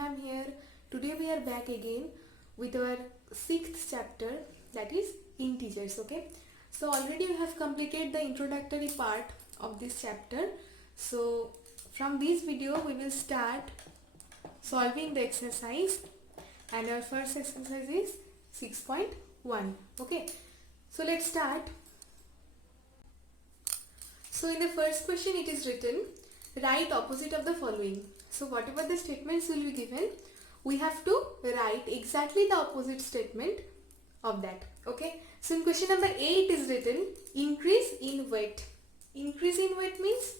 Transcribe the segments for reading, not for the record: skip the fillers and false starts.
ma'am here. Today we are back again with our 6th chapter, that is integers. Okay, so already we have completed the introductory part of this chapter. So from this video we will start solving the exercise, and our first exercise is 6.1. okay, so let's start. So in the first question it is written, write opposite of the following. So whatever the statements will be given, we have to write exactly the opposite statement of that. Okay, so in question number 8 it is written, increase in weight. Increase in weight means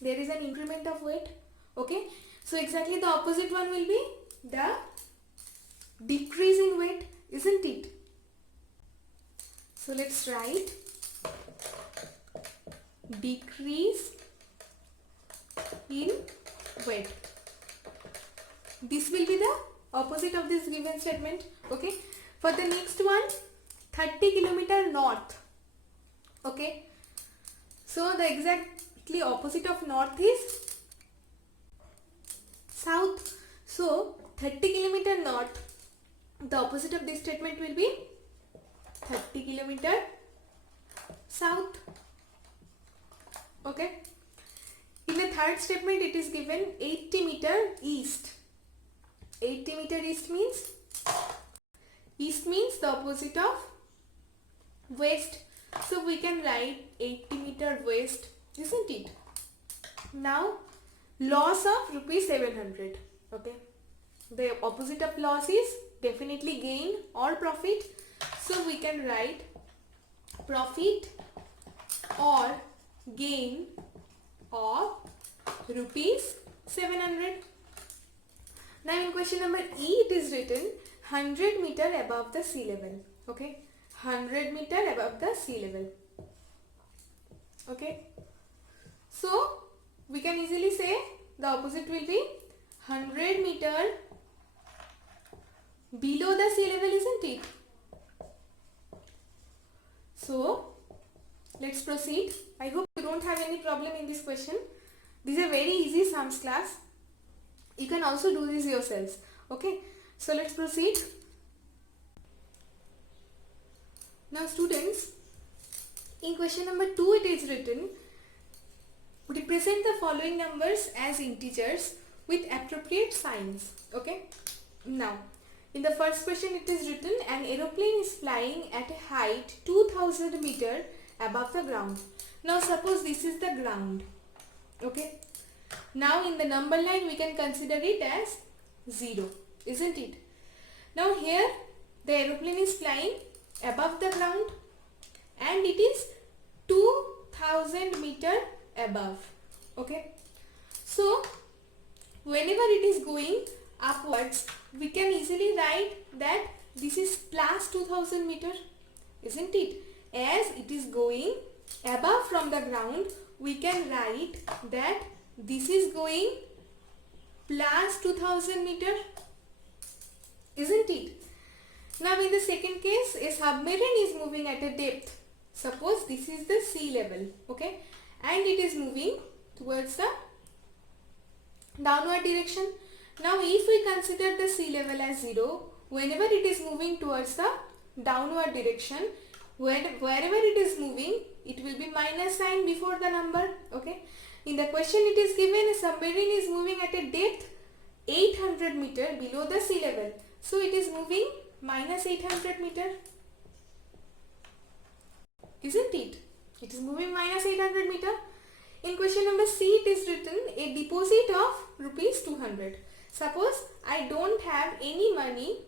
there is an increment of weight. Okay, so exactly the opposite one will be the decrease in weight, isn't it? So let's write decrease in weight. This will be the opposite of this given statement. Okay, for the next one, 30 kilometer north. Okay, so the exactly opposite of north is south. So 30 kilometer north, the opposite of this statement will be 30 kilometer south. Okay, in the third statement it is given 80 meter east. 80 meter east means the opposite of west. So we can write 80 meter west, isn't it? Now loss of rupees 700. Okay, the opposite of loss is definitely gain or profit. So we can write profit or gain of rupees 700. Now in question number E it is written 100 meter above the sea level. Okay, 100 meter above the sea level. Okay, so we can easily say the opposite will be 100 meter below the sea level, isn't it? So let's proceed. I hope you don't have any problem in this question. These are very easy sums class. You can also do this yourselves. Okay, so let's proceed. Now students, in question number 2 it is written, represent the following numbers as integers with appropriate signs. Okay, now in the first question it is written, an aeroplane is flying at a height 2000 meter above the ground. Now suppose this is the ground. Okay, now in the number line we can consider it as 0, isn't it? Now here the aeroplane is flying above the ground and it is 2000 meter above. Okay, so whenever it is going upwards, we can easily write that this is plus 2000 meter, isn't it? As it is going above from the ground, we can write that this is going plus 2000 meter, isn't it? Now in the second case, a submarine is moving at a depth. Suppose this is the sea level, okay, and it is moving towards the downward direction. Now if we consider the sea level as 0, whenever it is moving towards the downward direction, wherever it is moving, it will be minus sign before the number. Okay, in the question it is given a submarine is moving at a depth 800 meter below the sea level. So it is moving minus 800 meter, isn't it? It is moving minus 800 meter. In question number C it is written, a deposit of rupees 200. Suppose I don't have any money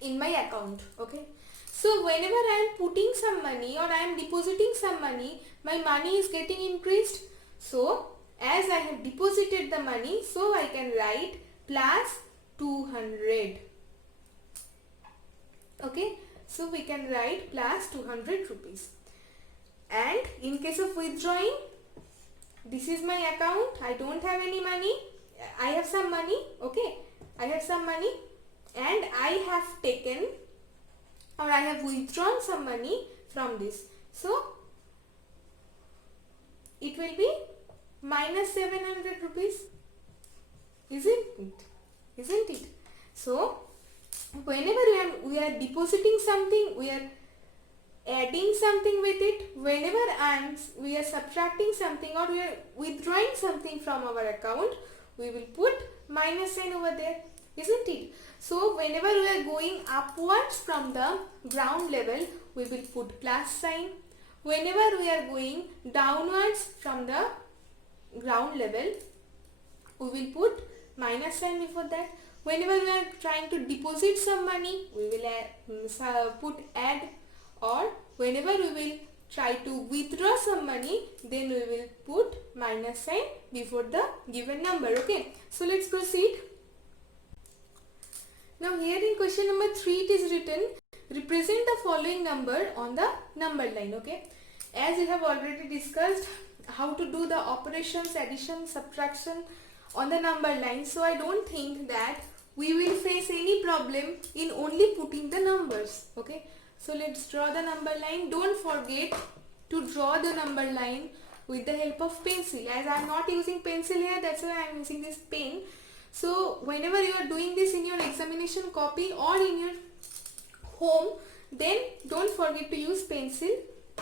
in my account. Okay, so whenever I am putting some money or I am depositing some money, my money is getting increased. So as I have deposited the money, so I can write plus 200. Okay, so we can write plus 200 rupees. And in case of withdrawing, this is my account, I don't have any money, I have some money. Okay, I have some money and I have taken or I have withdrawn some money from this. So it will be minus 700 rupees. isn't it? So whenever we are depositing something, we are adding something with it. Whenever we are subtracting something or we are withdrawing something from our account, we will put minus sign over there, isn't it? So whenever we are going upwards from the ground level, we will put plus sign. Whenever we are going downwards from the ground level, we will put minus sign before that. Whenever we are trying to deposit some money, we will put add, or whenever we will try to withdraw some money, then we will put minus sign before the given number. Okay, so let's proceed. Now here in question number 3 it is written, represent the following number on the number line. Okay, as we have already discussed how to do the operations, addition, subtraction on the number line, so I don't think that we will face any problem in only putting the numbers. Okay, so let's draw the number line. Don't forget to draw the number line with the help of pencil. As I am not using pencil here, that's why I am using this pen. So whenever you are doing this in your examination copy or in your home, then don't forget to use pencil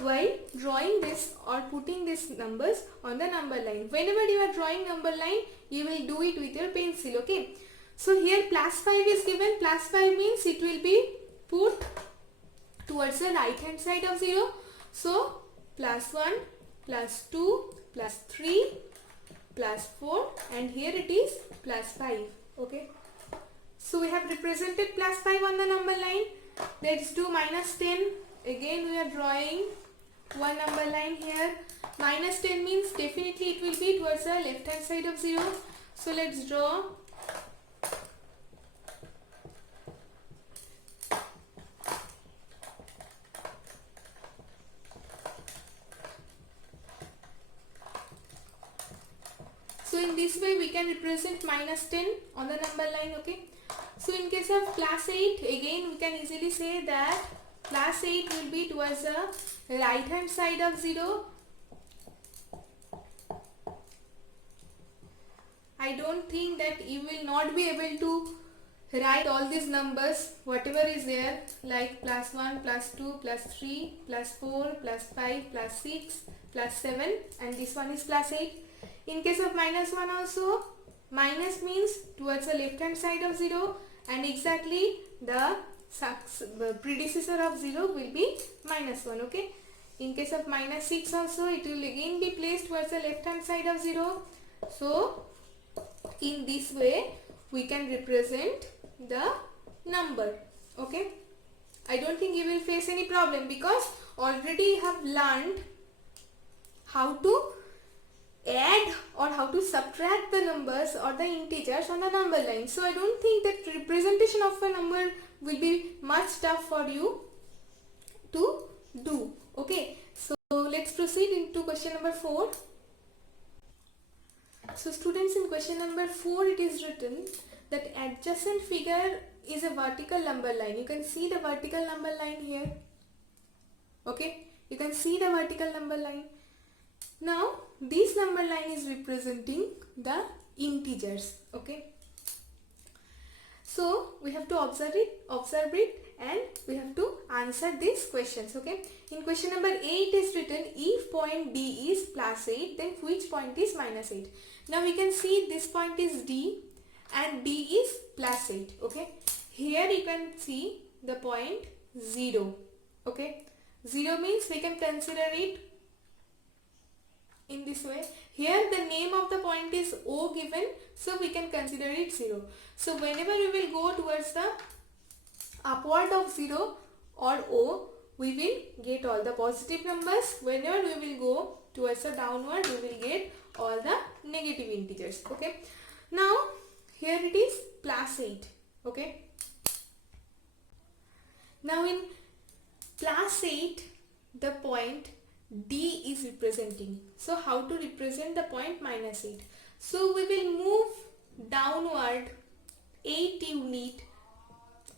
while drawing this or putting these numbers on the number line. Whenever you are drawing number line, you will do it with your pencil. Okay, so here plus 5 is given. Plus 5 means it will be put towards the right hand side of 0. So plus 1, plus 2, plus 3, plus 4, and here it is plus 5. Okay, so we have represented plus 5 on the number line. Let's do minus 10. Again we are drawing one number line here. Minus 10 means definitely it will be towards the left hand side of 0. So let's draw. So in this way we can represent minus 10 on the number line. Okay, so in case of plus 8, again we can easily say that plus 8 will be towards the right hand side of 0. I don't think that you will not be able to write all these numbers, whatever is there, like plus 1, plus 2, plus 3, plus 4, plus 5, plus 6, plus 7, and this one is plus 8. In case of minus 1 also, minus means towards the left hand side of 0, and exactly the predecessor of 0 will be minus 1. Okay, in case of minus 6 also, it will again be placed towards the left hand side of 0. So in this way we can represent the number. Okay, I don't think you will face any problem because already you have learned how to add or how to subtract the numbers or the integers on the number line. So I don't think that representation of a number will be much tough for you to do. Okay, so let's proceed into question number 4. So students, in question number 4 it is written that adjacent figure is a vertical number line. You can see the vertical number line here. Okay, you can see the vertical number line. Now this number line is representing the integers. Okay, so we have to observe it and we have to answer these questions. Okay, in question number 8 is written, if point D is plus 8, then which point is minus 8? Now we can see this point is D and D is plus 8. Okay, here you can see the point 0. Okay, 0 means we can consider it in this way. Here the name of the point is O given, so we can consider it 0. So whenever we will go towards the upward of 0 or O, we will get all the positive numbers. Whenever we will go towards the downward, we will get all the negative integers. Okay, now here it is plus 8. Okay, now in plus 8 the point D is representing. So how to represent the point minus 8? So we will move downward 8 unit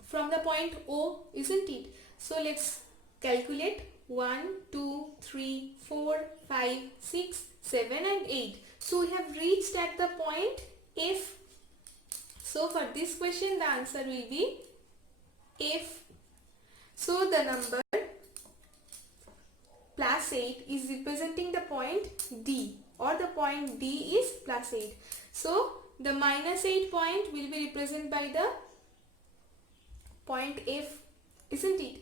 from the point O, isn't it? So let's calculate 1, 2, 3, 4, 5, 6, 7 and 8. So we have reached at the point F. So for this question the answer will be F. So the number plus 8 is representing the point D, or the point D is plus 8. So the minus 8 point will be represented by the point F, isn't it?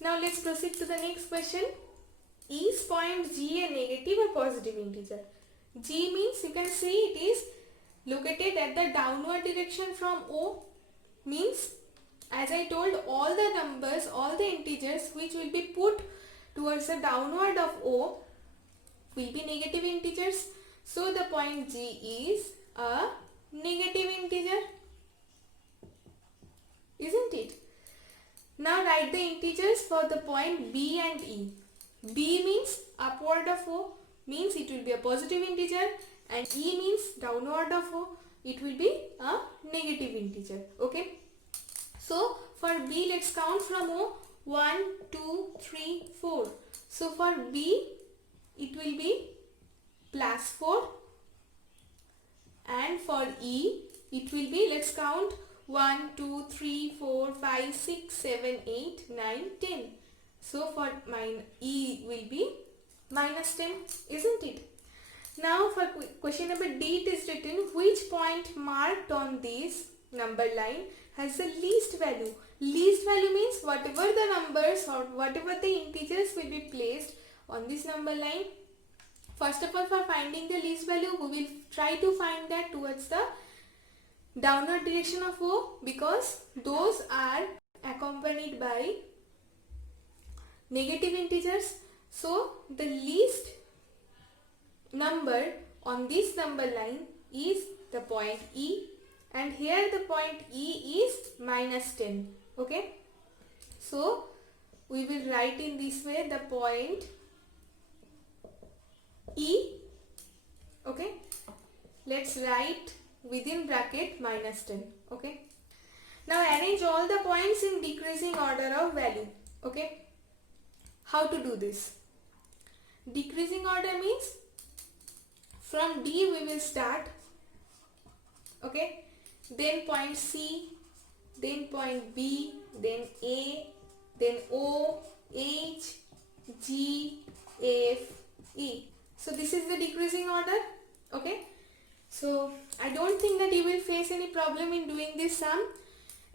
Now let's proceed to the next question. Is point G a negative or positive integer? G means, you can see it is located at the downward direction from O, means as I told, all the numbers, all the integers which will be put towards the downward of O will be negative integers. So the point G is a negative integer, isn't it? Now write the integers for the point B and E. B means upward of O, means it will be a positive integer, and E means downward of O, it will be a negative integer. Okay. So for B, let's count from O. 1, 2, 3, 4. So for B, it will be plus 4, and for E, it will be, let's count, 1, 2, 3, 4, 5, 6, 7, 8, 9, 10. So for mine E will be minus 10, isn't it? Now for question number D, it is written, which point marked on this number line has the least value? Least value means whatever the numbers or whatever the integers will be placed on this number line. First of all, for finding the least value, we will try to find that towards the downward direction of O, because those are accompanied by negative integers. So the least number on this number line is the point E, and here the point E is minus 10. Okay, so we will write in this way the point E. Okay, let's write within bracket minus 10. Okay, now arrange all the points in decreasing order of value. Okay, how to do this? Decreasing order means from D we will start. Okay, then point C, then point B, then A, then O, H, G, F, E. So this is the decreasing order. Okay, so I don't think that you will face any problem in doing this sum,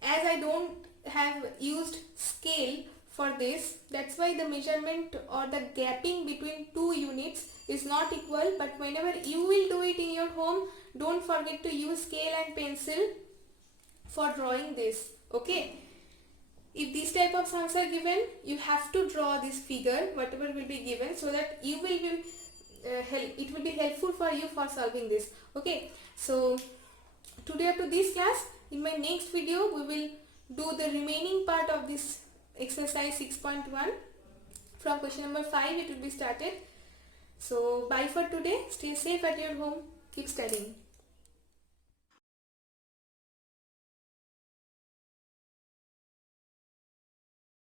as I don't have used scale for this. That's why the measurement or the gapping between two units is not equal. But whenever you will do it in your home, don't forget to use scale and pencil for drawing this. Okay, if this type of sums are given, you have to draw this figure whatever will be given, so that you will be it will be helpful for you for solving this. Okay, so today up to this class. In my next video we will do the remaining part of this exercise 6.1. from question number 5 it will be started. So bye for today. Stay safe at your home. Keep studying.